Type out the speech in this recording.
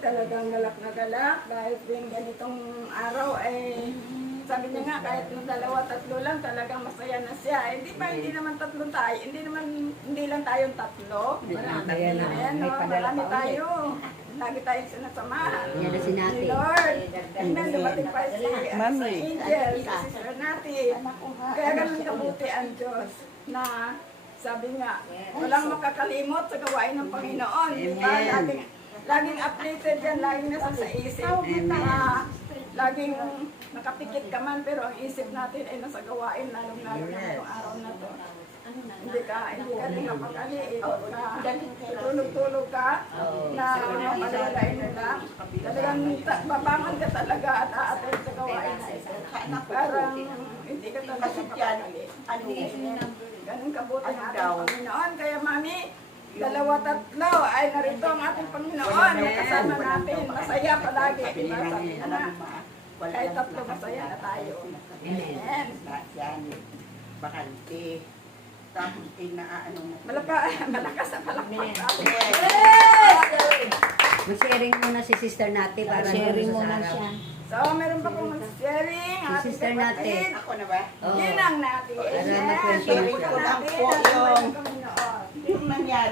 Talagang galak na galak dahil din ganitong araw ay sabi niya nga kahit nung 2-3 lang talagang masaya na siya. Hindi pa, hindi naman 3 tayo, hindi lang tayong 3. Ayan, no, marami tayo. Lagi tayong sinasamahan. Yan na si Nati. Ni Lord. Tingnan, dumating pa si Angel, si Sister Nati. Kaya ganun kabuti ang Diyos na sabi nga, walang makakalimot sa gawain ng Panginoon. Diba? Laging updated yan, laging nasa sa isip. Laging nakapikit ka man, pero ang isip natin ay nasa gawain, lalong-lalo na itong araw na to. Hindi ka rin napakaliikot ka, tulog-tulog ka, na mapalalain mo lang. Talagang babangon ka talaga at aatin sa gawain na ito. Parang hindi ka talaga mapakali. Ganun kabuti ng ating Panginoon. Kaya mami, 2-3 ay narito ang ating Panginoon. Kasama natin, masaya palagi. Diba? Sabi na, kahit 3 masaya na tayo. Amen. Bakante. Tapos inaano mo. Malakas na palakpak. Mag-sharing muna si Sister Nati para Sharing sa muna araw. siya. So, meron pa pong mag-sharing. Si Ating Sister Nati. kapatid. Ako na ba? Oo. Ginang natin. Para Amen. mag-sharing ko lang po yung- Panginoon. Yung nangyari.